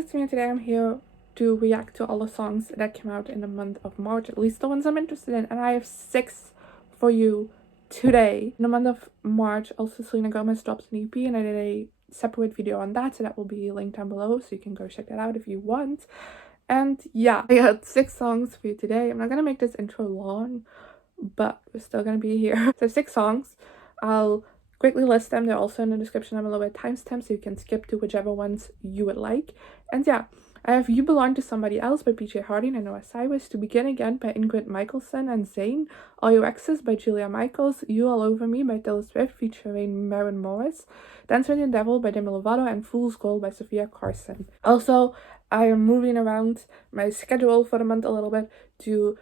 it's me, and today I'm here to react to all the songs that came out in the month of March, at least the ones I'm interested in, and I have 6 for you today. In the month of March, also Selena Gomez dropped an EP, and I did a separate video on that, so that will be linked down below, so you can go check that out if you want. And yeah, I got 6 songs for you today. I'm not gonna make this intro long, but we're still gonna be here. So 6 songs. I'll quickly list them. They're also in the description down below with timestamps, so you can skip to whichever ones you would like. And yeah, I have You Belong to Somebody Else by PJ Harding and Noah Cyrus, To Begin Again by Ingrid, Michaelson and ZAYN, All Your Exes by Julia Michaels, You All Over Me by Taylor Swift featuring Maren, Dance with the Devil by Demi Lovato, and Fool's Gold by Sofia, Carson. Also, I am moving around my schedule for the month a little bit to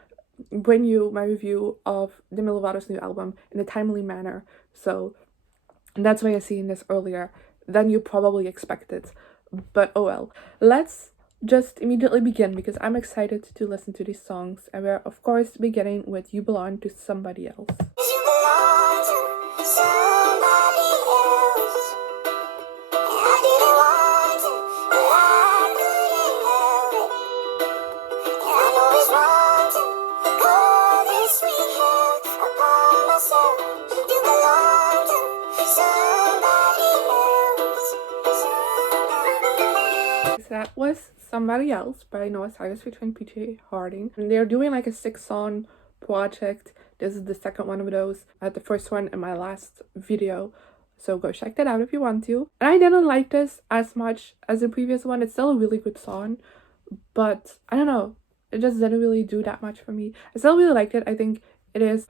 bring you my review of Demi Lovato's new album in a timely manner. So that's why you're seeing this earlier than you probably expected. But oh well. Let's just immediately begin because I'm excited to listen to these songs. And we're of course beginning with You Belong to Somebody Else. You belong to somebody else. I didn't want to, but I couldn't help it. I know it's wrong to call this sweet hell upon myself. You belong to somebody else. So that was Somebody Else by Noah Cyrus featuring PJ Harding. And they're doing like a 6-song project. This is the second one of those. I had the first one in my last video, so go check that out if you want to. And I didn't like this as much as the previous one. It's still a really good song, but I don't know, it just didn't really do that much for me. I still really liked it. I think it is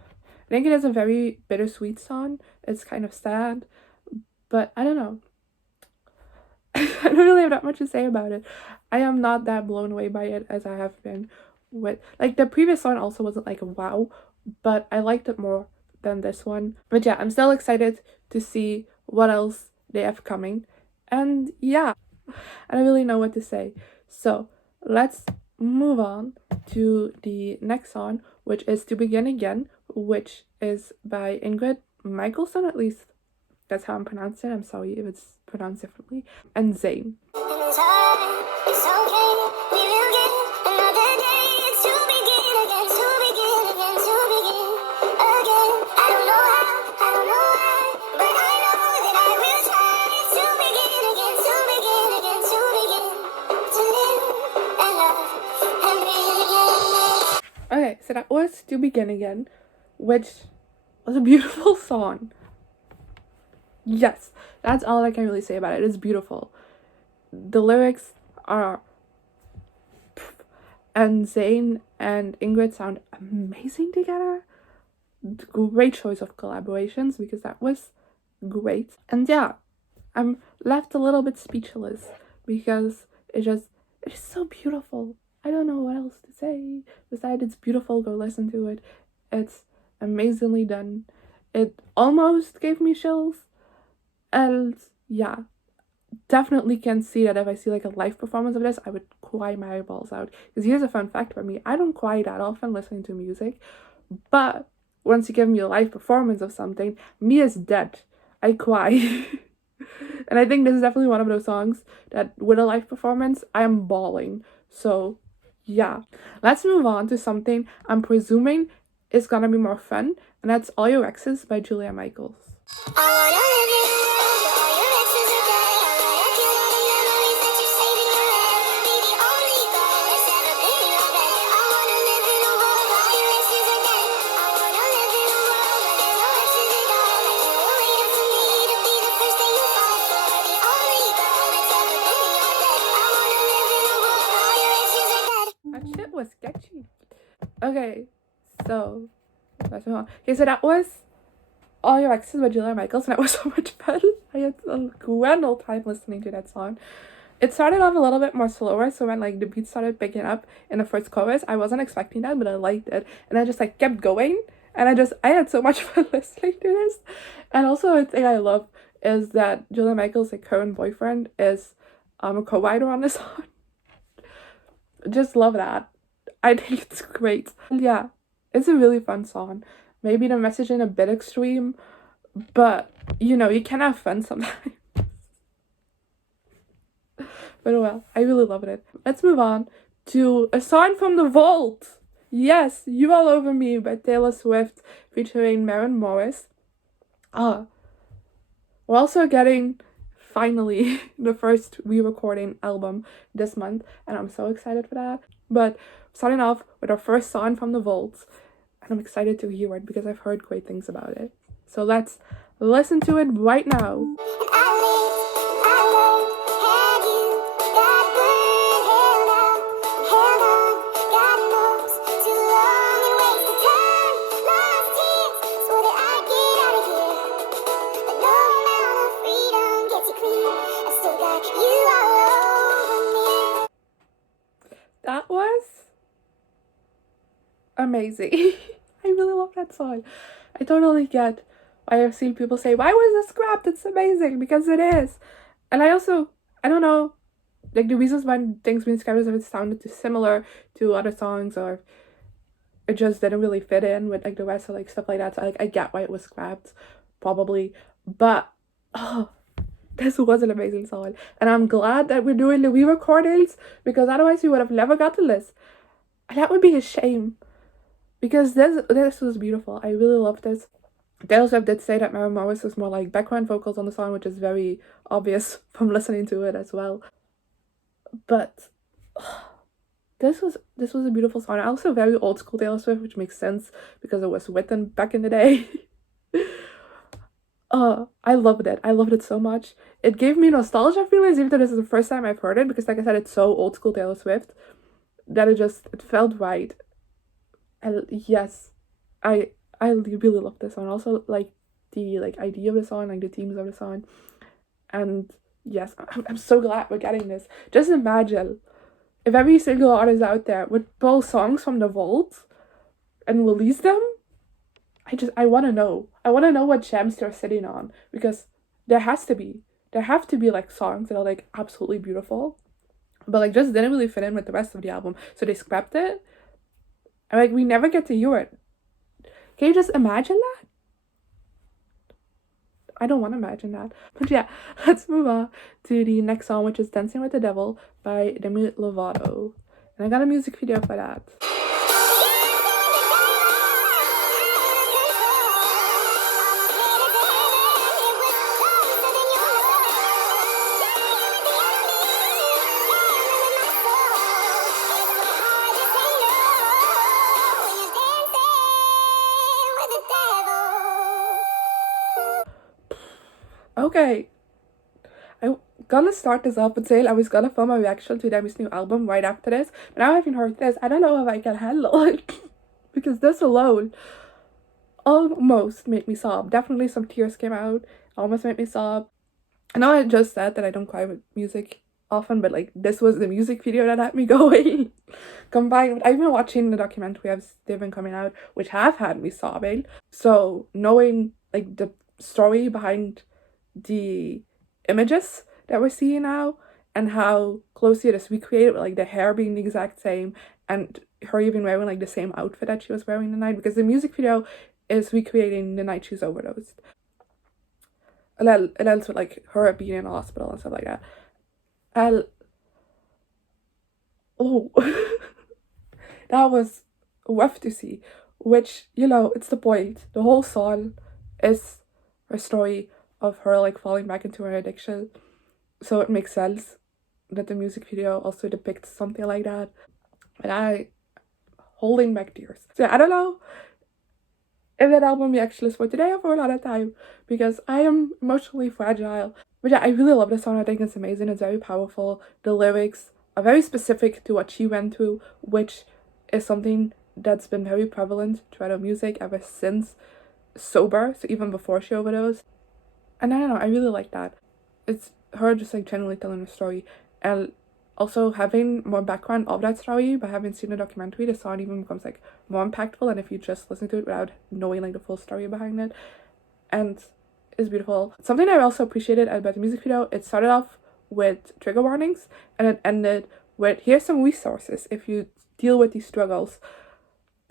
a very bittersweet song. It's kind of sad, but I don't know. I don't really have that much to say about it. I am not that blown away by it as I have been with, like, the previous song also wasn't like a wow, but I liked it more than this one. But yeah, I'm still excited to see what else they have coming. And yeah, I don't really know what to say. So let's move on to the next song, which is To Begin Again, which is by Ingrid, Michaelson, at least that's how I'm pronouncing it. I'm sorry if it's pronounced differently. And ZAYN. It's okay, we will get another day to begin again, to begin again, to begin again. I don't know how, I don't know why, but I know that I will try to begin again, to begin again, to begin to live and love and breathe again. Okay, so that was To Begin Again, which was a beautiful song. Yes, that's all I can really say about it. It's beautiful. The lyrics are... and ZAYN and Ingrid sound amazing together. Great choice of collaborations because that was great. And yeah, I'm left a little bit speechless because it's just so beautiful. I don't know what else to say besides it's beautiful. Go listen to it. It's amazingly done. It almost gave me chills. And yeah, definitely can see that if I see like a live performance of this, I would cry my eyeballs out. Because here's a fun fact about me: I don't cry that often listening to music, but once you give me a live performance of something, me is dead. I cry. And I think this is definitely one of those songs that with a live performance, I am bawling. So yeah, let's move on to something I'm presuming is gonna be more fun, and that's All Your Exes by Julia Michaels. I wanna live it. All your exes are dead. I kill all the memories that you saved in your head. Be the only girl that's ever been in your bed. I wanna live in a world where all your exes are dead. I wanna live in a world where there's no exes at all. And you were waiting for me to be the first thing you fall for. The only girl that's ever been in your bed. I wanna live in a world where all your exes are dead. That shit was sketchy. Okay, so let's move on. Okay, so that was All Your Exes by Julia Michaels, and that was so much fun. I had a grand old time listening to that song. It started off a little bit more slower, so when like the beat started picking up in the first chorus, I wasn't expecting that, but I liked it, and I just like kept going, and I had so much fun listening to this. And also a thing I love is that Julia Michaels' like current boyfriend is a co-writer on this song. Just love that. I think it's great. And yeah, it's a really fun song. Maybe the messaging a bit extreme, but you know, you can have fun sometimes. But well, I really loved it. Let's move on to A Sign from the Vault. Yes, You All Over Me by Taylor Swift featuring Maren Morris. We're also getting, finally, the first re-recording album this month, and I'm so excited for that. But starting off with our first song from the vault, and I'm excited to hear it because I've heard great things about it. So let's listen to it right now. That was amazing. I really love that song. I totally get why I've seen people say, why was this scrapped? It's amazing, because it is. And I don't know, like the reasons why things being scrapped is if it sounded too similar to other songs, or it just didn't really fit in with like the rest of like stuff like that. So like I get why it was scrapped, probably. But this was an amazing song, and I'm glad that we're doing the re-recordings, because otherwise we would have never got to this, and that would be a shame, because this was beautiful. I really loved this. Taylor Swift did say that Maren Morris was more like background vocals on the song, which is very obvious from listening to it as well. But this was a beautiful song. Also very old school Taylor Swift, which makes sense because it was written back in the day. I loved it. I loved it so much. It gave me nostalgia feelings, even though this is the first time I've heard it, because like I said, it's so old school Taylor Swift that it felt right. And yes, I really love this song. Also like the idea of the song, like the themes of the song. And yes, I'm so glad we're getting this. Just imagine if every single artist out there would pull songs from the vault and release them. I want to know. I want to know what gems they're sitting on, because there have to be like songs that are like absolutely beautiful, but like just didn't really fit in with the rest of the album, so they scrapped it, and like we never get to hear it. Can you just imagine that? I don't want to imagine that. But yeah, let's move on to the next song, which is Dancing with the Devil by Demi Lovato, and I got a music video for that. Okay, I'm gonna start this off and say I was gonna film a reaction to Demi's new album right after this, but now having heard this, I don't know if I can handle it, because this alone almost made me sob. Definitely some tears came out, almost made me sob. I know I just said that I don't cry with music often, but like this was the music video that had me going. Combined with, I've been watching the documentary they've been coming out, which have had me sobbing. So knowing like the story behind the images that we're seeing now, and how closely it is recreated, with like the hair being the exact same, and her even wearing like the same outfit that she was wearing the night, because the music video is recreating the night she's overdosed. And then it ends with like her being in a hospital and stuff like that. And that was rough to see, which, you know, it's the point. The whole song is her story of her like falling back into her addiction, so it makes sense that the music video also depicts something like that. And I holding back tears. So I don't know if that album reaction is for today or for another time, because I am emotionally fragile. But yeah, I really love this song. I think it's amazing. It's very powerful. The lyrics are very specific to what she went through, which is something that's been very prevalent throughout her music ever since sober, so even before she overdosed. And I don't know, I really like that. It's her just like genuinely telling a story, and also having more background of that story by having seen the documentary. The song even becomes like more impactful than if you just listen to it without knowing like the full story behind it. And it's beautiful. Something I also appreciated about the music video, it started off with trigger warnings, and it ended with, here's some resources if you deal with these struggles,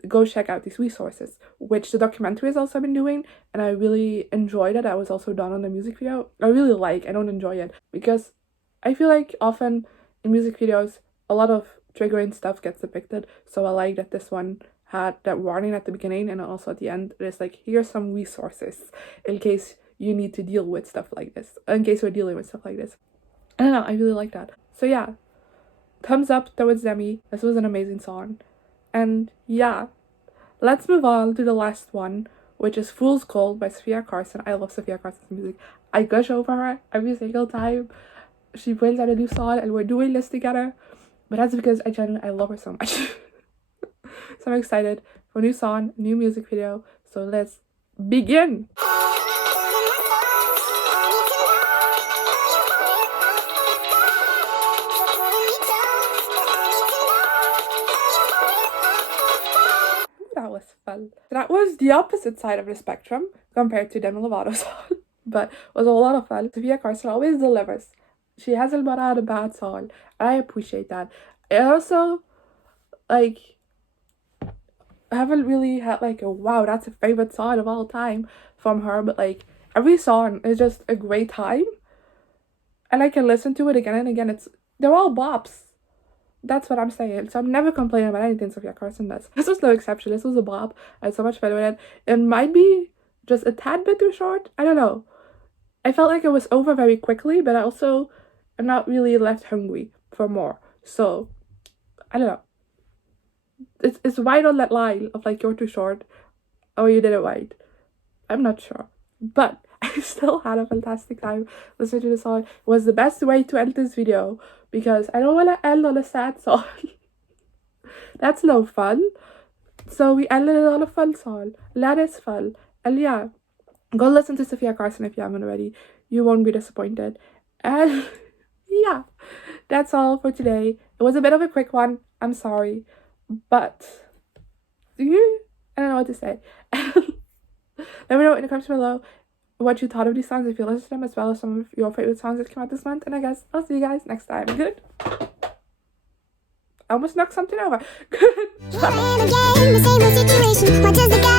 go check out these resources, which the documentary has also been doing, and I really enjoyed that was also done on the music video. I don't enjoy it, because I feel like often in music videos, a lot of triggering stuff gets depicted. So I like that this one had that warning at the beginning, and also at the end it's like, here's some resources in case you need to deal with stuff like this, in case you're dealing with stuff like this. I don't know, I really like that. So yeah, thumbs up towards Demi. This was an amazing song. And yeah, let's move on to the last one, which is Fool's Gold by Sofia Carson. I love Sofia Carson's music. I gush over her every single time she brings out a new song and we're doing this together. But that's because I love her so much. So I'm excited for a new song, new music video. So let's begin. That was fun. That was the opposite side of the spectrum compared to Demi Lovato's song, but it was a lot of fun. Sofia Carson always delivers. She hasn't brought out a bad song. I appreciate that. I also, like, I haven't really had like a wow, that's a favorite song of all time from her, but like every song is just a great time, and I can listen to it again and again. They're all bops. That's what I'm saying. So I'm never complaining about anything Sofia Carson does. This was no exception. This was a bop. I had so much fun with it. It might be just a tad bit too short. I don't know. I felt like it was over very quickly, but I also am not really left hungry for more. So I don't know. It's right on that line of like, you're too short or you did it right. I'm not sure. But I still had a fantastic time listening to the song. It was the best way to end this video because I don't want to end on a sad song. That's no fun. So we ended it on a fun song. That is fun. And yeah, go listen to Sofia Carson if you haven't already. You won't be disappointed. And yeah, that's all for today. It was a bit of a quick one. I'm sorry. But I don't know what to say. Let me know in the comments below what you thought of these songs, if you listened to them, as well as some of your favorite songs that came out this month. And I guess I'll see you guys next time. Good. I almost knocked something over. Good. Here I am again, the same old situation. What does the guy